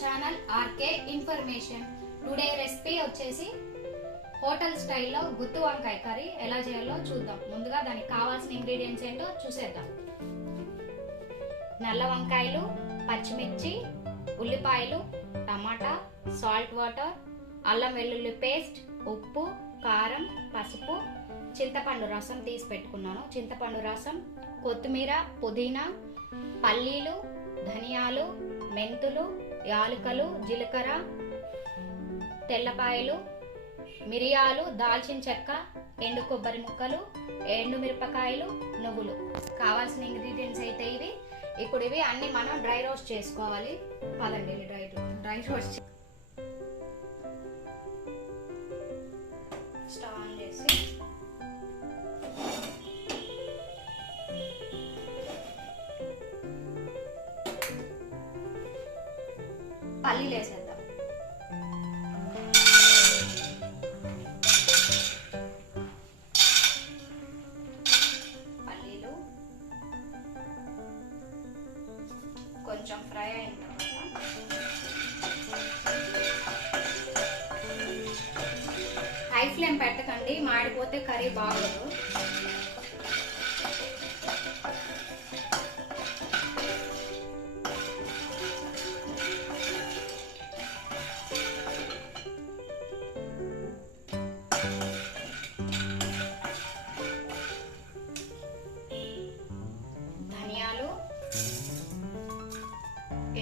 Channel RK information. Today recipe వచ్చేసి hotel స్టైల్లో గుత్తి వంకాయ కర్రీ ఎలా చేయాలో చూద్దాం. ముందుగా దానికి కావాల్సిన ఇంగ్రీడియంట్స్ ఏంటో చూసేద్దాం. నల్ల వంకాయలు, పచ్చిమిర్చి, ఉల్లిపాయలు, టమాటా, సాల్ట్ వాటర్, అల్లం వెల్లుల్లి పేస్ట్, ఉప్పు, కారం, పసుపు, చింతపండు రసం తీసి పెట్టుకున్నాను. చింతపండు రసం, కొత్తిమీర, పుదీనా, పల్లీలు, ధనియాలు, మెంతులు, యాలకులు, జీలకర్ర, తెల్లపాయలు, మిరియాలు, దాల్చిన చెక్క, ఎండు కొబ్బరి ముక్కలు, ఎండు మిరపకాయలు, నువ్వులు. కావాల్సిన ఇంగ్రీడియంట్స్ అయితే ఇవి. ఇప్పుడు ఇవి అన్ని మనం డ్రై రోస్ట్ చేసుకోవాలి. పదండి డ్రై రోస్ట్ స్టవ్ ఆన్ చేసి పల్లీలు వేసేద్దాం. పల్లీలు కొంచెం ఫ్రై అయిన తర్వాత హై ఫ్లేమ్ పెట్టకండి, మాడిపోతే కర్రీ బాగోదు.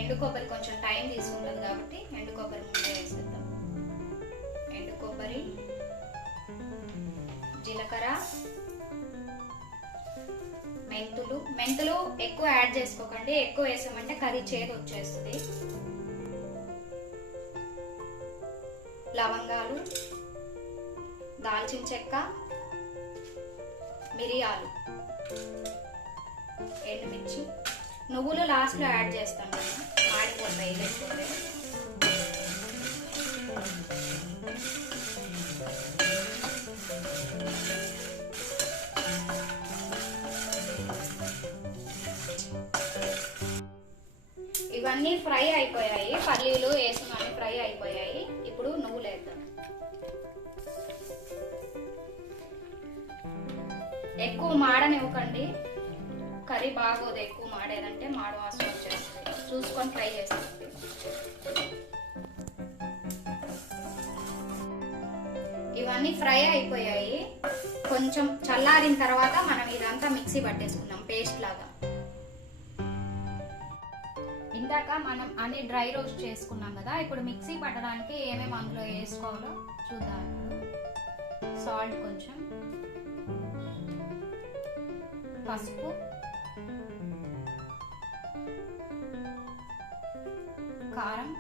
ఎండు కొబ్బరి కొంచెం టైం తీసుకుంటుంది కాబట్టి ఎండు కొబ్బరి ముందే వేసేద్దాం. ఎండు కొబ్బరి, జీలకర్ర, మెంతులు ఎక్కువ యాడ్ చేసుకోకండి, ఎక్కువ వేసామంటే కర్రీ చేదు వచ్చేస్తుంది. లవంగాలు, దాల్చిన చెక్క, మిరియాలు, ఎండుమిర్చి, నువ్వులు లాస్ట్ లో యాడ్ చేస్తాం, మాడిపోతాయి లేకపోతే. ఇవన్నీ ఫ్రై అయిపోయాయి, పల్లీలు వేసుకుని ఫ్రై అయిపోయాయి. ఇప్పుడు నువ్వులు వేద్దాం. ఎక్కువ మాడనివ్వకండి, కర్రీ బాగోదు. ఎక్కువ మాడేదంటే మాడు వాసన వచ్చేస్తుంది. చూసుకొని ఫ్రై చేసుకోండి. ఇవన్నీ ఫ్రై అయిపోయాయి. కొంచెం చల్లారిన తర్వాత మనం ఇదంతా మిక్సీ పట్టేసుకుందాం పేస్ట్ లాగా. ఇందాక మనం అన్ని డ్రై రోస్ట్ చేసుకున్నాం కదా, ఇప్పుడు మిక్సీ పట్టడానికి ఏమేమి అందులో వేసుకోవాలో చూద్దాం. సాల్ట్ కొంచెం, పసుపు, కారం,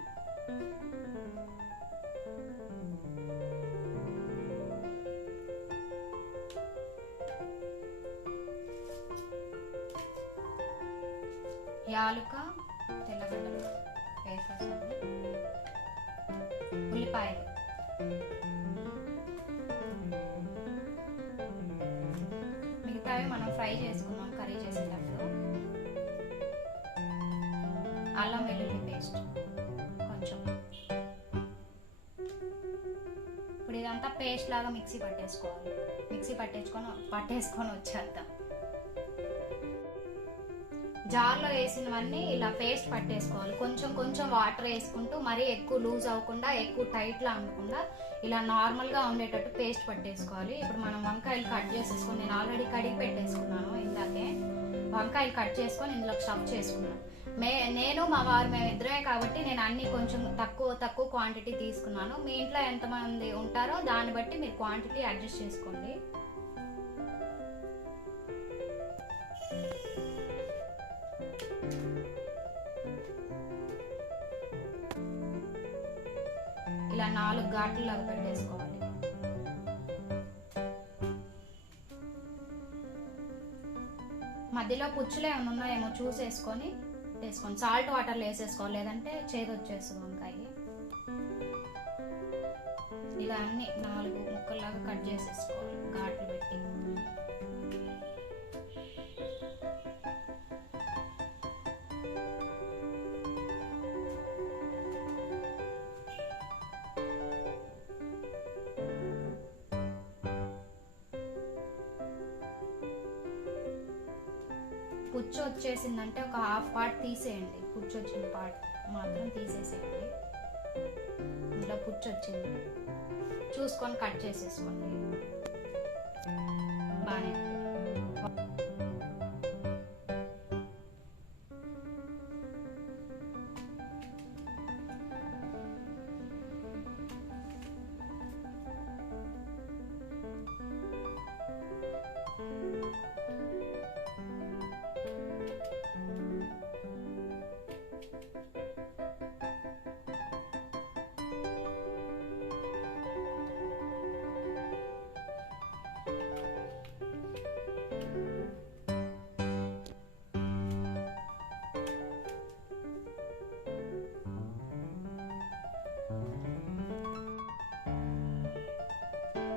యాలుక, తెల్లగడ్డలు వేసేసాను, ఉల్లిపాయలు, మిగతావి మనం ఫ్రై చేసుకున్నాం కర్రీ చేసేటప్పుడు. అల్లం వెల్లుల్లి పేస్ట్ కొంచెం. ఇప్పుడు ఇదంతా పేస్ట్ లాగా మిక్సీ పట్టేసుకోవాలి. మిక్సీ పట్టేసుకొని వచ్చేద్దాం. జార్లో వేసినవన్నీ ఇలా పేస్ట్ పట్టేసుకోవాలి. కొంచెం కొంచెం వాటర్ వేసుకుంటూ, మరీ ఎక్కువ లూజ్ అవ్వకుండా, ఎక్కువ టైట్లా ఉండకుండా ఇలా నార్మల్గా ఉండేటట్టు పేస్ట్ పట్టేసుకోవాలి. ఇప్పుడు మనం వంకాయలు కట్ చేసేసుకొని, నేను ఆల్రెడీ కడిగి పెట్టేసుకున్నాను ఇందాకే. వంకాయలు కట్ చేసుకొని ఇందులో స్టఫ్ చేసుకున్నాను. నేను మా వారు మేమిద్దరే కాబట్టి నేను అన్ని కొంచెం తక్కువ క్వాంటిటీ తీసుకున్నాను. మీ ఇంట్లో ఎంతమంది ఉంటారో దాన్ని బట్టి మీరు క్వాంటిటీ అడ్జస్ట్ చేసుకోండి. ఇలా 4 ఘాట్లలాగా పెట్టేసుకోవాలి. మధ్యలో పుచ్చులు ఏమైనా ఉన్నాయేమో చూసేసుకొని వేసుకోండి. సాల్ట్ వాటర్లో వేసేసుకోవాలి, లేదంటే చేదు వచ్చేస్తుంది వంకాయ. ఇలా అన్ని 4 ముక్కల్లాగా కట్ చేసేసుకోవాలి ఘాట్లు పెట్టి. పుచ్చు వచ్చేసిందంటే ఒక హాఫ్ పార్ట్ తీసేయండి. పుచ్చు వచ్చిన పార్ట్ మాత్రం తీసేసేయండి. ఇందులో పుచ్చు వచ్చింది చూసుకొని కట్ చేసేసుకోండి. బాగానే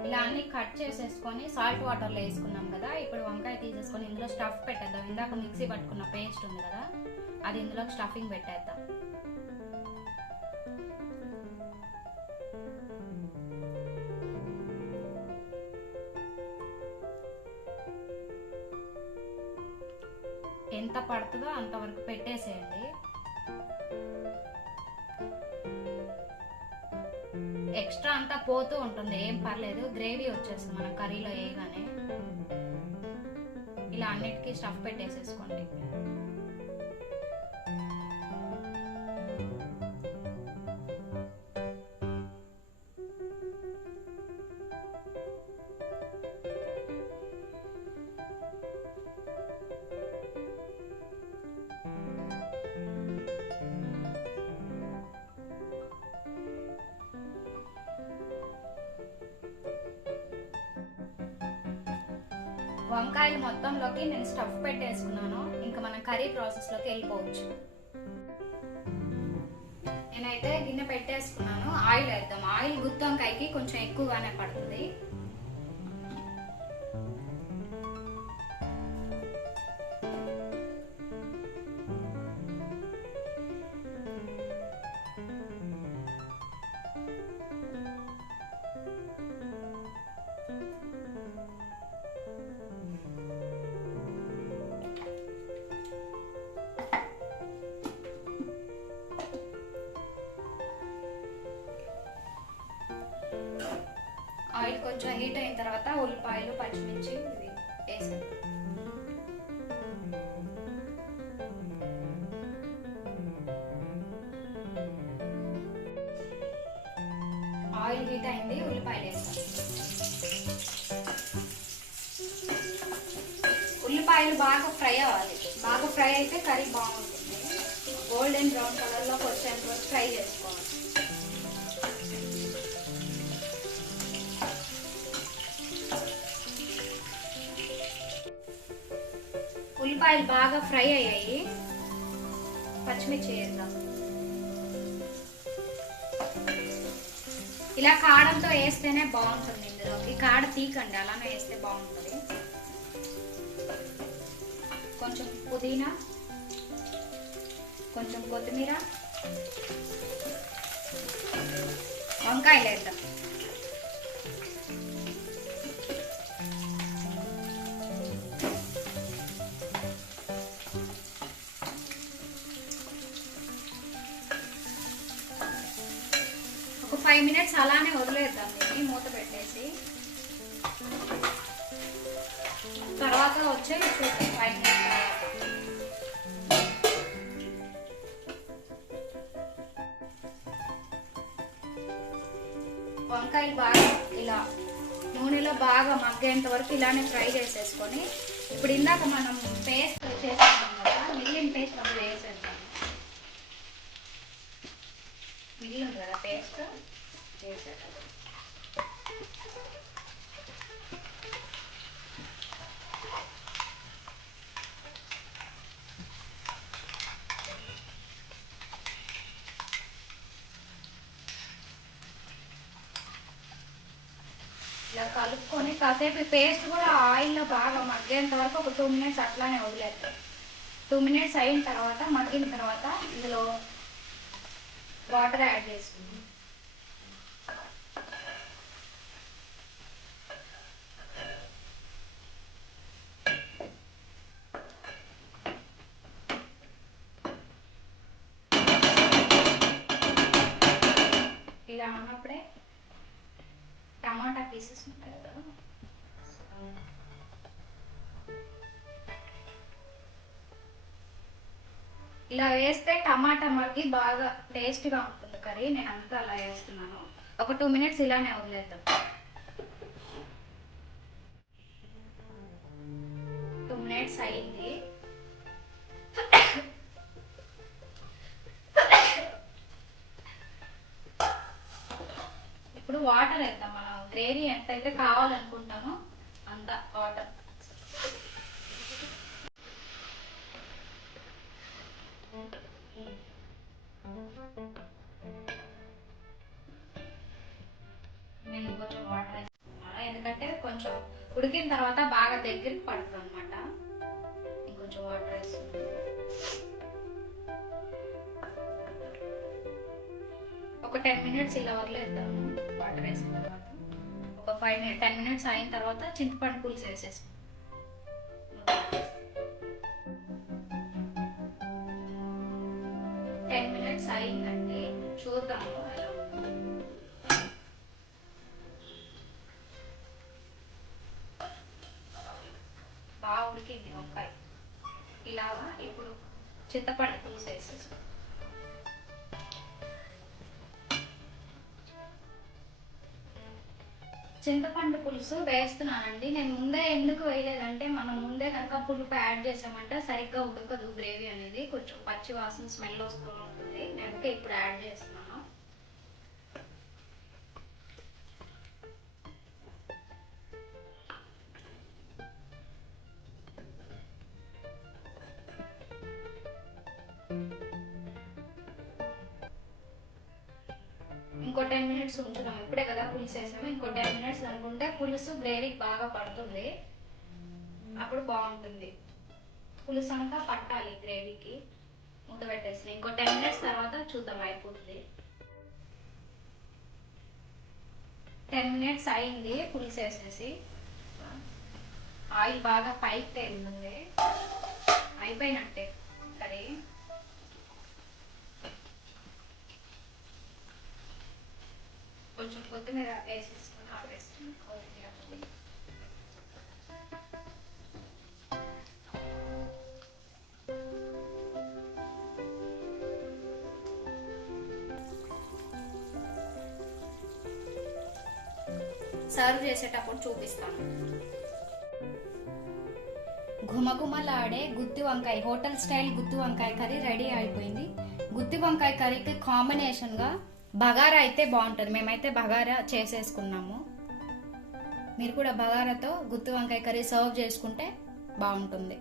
ఇలా అన్ని కట్ చేసేసుకొని సాల్ట్ వాటర్లో వేసుకున్నాం కదా. ఇప్పుడు వంకాయ తీసేసుకొని ఇందులో స్టఫ్ పెట్టేద్దాం. ఇందాక మిక్సీ పట్టుకున్న పేస్ట్ ఉంది కదా, అది ఇందులో స్టఫింగ్ పెట్టేద్దాం. ఎంత పడుతుందో అంతవరకు పెట్టేసేయండి. ఎక్స్ట్రా అంతా పోతూ ఉంటుంది, ఏం పర్లేదు. గ్రేవీ వచ్చేస్తుంది మన కర్రీలో వేయగానే. ఇలా అన్నిటికీ స్టఫ్ పెట్టేసేసుకోండి. వంకాయలు మొత్తంలోకి నేను స్టఫ్ పెట్టేసుకున్నాను. ఇంకా మనం కర్రీ ప్రాసెస్లోకి వెళ్ళిపోవచ్చు. నేనైతే గిన్నె పెట్టేసుకున్నాను. ఆయిల్ వేద్దాం. ఆయిల్ గుత్తి వంకాయకి కొంచెం ఎక్కువగానే పడుతుంది. ఆయిల్ కొంచెం హీట్ అయిన తర్వాత ఉల్లిపాయలు, పచ్చిమిర్చి ఇవి వేసాను. ఆయిల్ హీట్ అయింది, ఉల్లిపాయలు వేసాను. ఉల్లిపాయలు బాగా ఫ్రై అవ్వాలి. బాగా ఫ్రై అయితే కర్రీ బాగుంటుంది. గోల్డెన్ బ్రౌన్ కలర్లోకి వచ్చేంత వరకు ఫ్రై చేసుకోవాలి. ఉల్లిపాయలు బాగా ఫ్రై అయ్యాయి. పచ్చిమిర్చి వేద్దాం. ఇలా కాడంతో వేస్తేనే బాగుంటుంది. ఇందులోకి కాడ తీకండి, అలానే వేస్తే బాగుంటుంది. కొంచెం పుదీనా, కొంచెం కొత్తిమీర, వంకాయలు వేద్దాం. ఒక 5 minutes అలానే వదిలేద్దాం. దీన్ని మూత పెట్టేసి తర్వాత వచ్చే చూద్దాం. 5 minutes తర్వాత వంకాయలు బాగా ఇలా నూనెలో బాగా మగ్గేంత వరకు ఇలానే ఫ్రై చేసేసుకొని, ఇప్పుడు ఇందాక మనం పేస్ట్ చేసేసాం కదా, మిగిలిన పేస్ట్ అప్పుడు వేసేద్దాం. మిగిలింది కదా పేస్ట్ వేసేద్దాం. ఇలా కలుపుకొని కాసేపు పేస్ట్ కూడా ఆయిల్లో బాగా మగ్గేంత వరకు ఒక 2 minutes అట్లానే వదిలేద్దాం. 2 minutes అయిన తర్వాత, మగ్గిన తర్వాత ఇందులో వాటర్ యాడ్ చేసుకుందాం. పీసెస్ ఉంటాయి కదా, ఇలా వేస్తే టమాటా మగ్గి బాగా టేస్ట్గా ఉంటుంది కర్రీ. నేను అంతా అలా వేస్తున్నాను. ఒక 2 minutes ఇలానే వదిలేద్దాం. 2 minutes అయింది. ఇప్పుడు వాటర్ వేద్దాం. మనం గ్రేవీ ఎంతైతే కావాలనుకుంటామో అంత వాటర్. నేను కొంచెం వాటర్ వేస్తున్నాను, ఎందుకంటే కొంచెం ఉడికిన తర్వాత బాగా దగ్గరికి పడుతుంది అనమాట. ఇంకొంచెం వాటర్ వేస్తున్నాను. ఒక 10 minutes ఇలా వదిలేద్దాము. వాటర్ వేసిన తర్వాత ఒక 10 minutes అయిన తర్వాత చింతపండు పులుసు వేసేస్తాం. 10 minutes అయిందండి, చూద్దాము ఎలా ఉంది. బాగా ఉడికింది వంకాయ. ఇలాగా ఇప్పుడు చింతపండు పులుసు వేసేస్తాం. చింతపండు పులుసు వేస్తున్నానండి. నేను ముందే ఎందుకు వేయలేదంటే, మనం ముందే కనుక పులుపు యాడ్ చేసామంటే సరిగ్గా ఉడకదు గ్రేవీ అనేది, కొంచెం పచ్చి వాసన స్మెల్ వస్తూ ఉంటుంది. అందుకే ఇప్పుడు యాడ్ చేస్తున్నాను. ఇంకో 10 minutes ఉంచుదాం. ఇప్పుడే కదా పులుసు వేసాము, ఇంకో 10 minutes అనుకుంటే పులుసు గ్రేవీకి బాగా పడుతుంది. అప్పుడు బాగుంటుంది. పులుసు అంతా పట్టాలి గ్రేవీకి. మూత పెట్టేసి ఇంకో 10 minutes తర్వాత చూద్దాం, అయిపోతుంది. 10 minutes అయింది పులుసు వేసేసి. ఆయిల్ బాగా పైకి తేలుతుంది. అయిపోయినట్టే కర్రీ. కొంచెం కొత్తిమీర వేసేసుకుని ఆపేసుకుని కొత్తిమీర పొడి. సర్వ్ చేసేటప్పుడు చూపిస్తాను. ఘుమఘుమలాడే గుత్తి వంకాయ, హోటల్ స్టైల్ గుత్తి వంకాయ కర్రీ రెడీ అయిపోయింది. గుత్తి వంకాయ కర్రీకి కాంబినేషన్గా బగారా అయితే బాగుంటుంది. మేమైతే బగారా చేసేసుకున్నాము. మీరు కూడా బగారాతో గుత్తి వంకాయ కర్రీ సర్వ్ చేసుకుంటే బాగుంటుంది.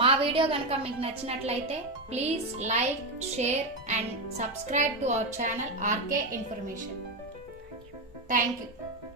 మా వీడియో కనుక మీకు నచ్చినట్లయితే please like, share and subscribe to our channel RK information. Thank you.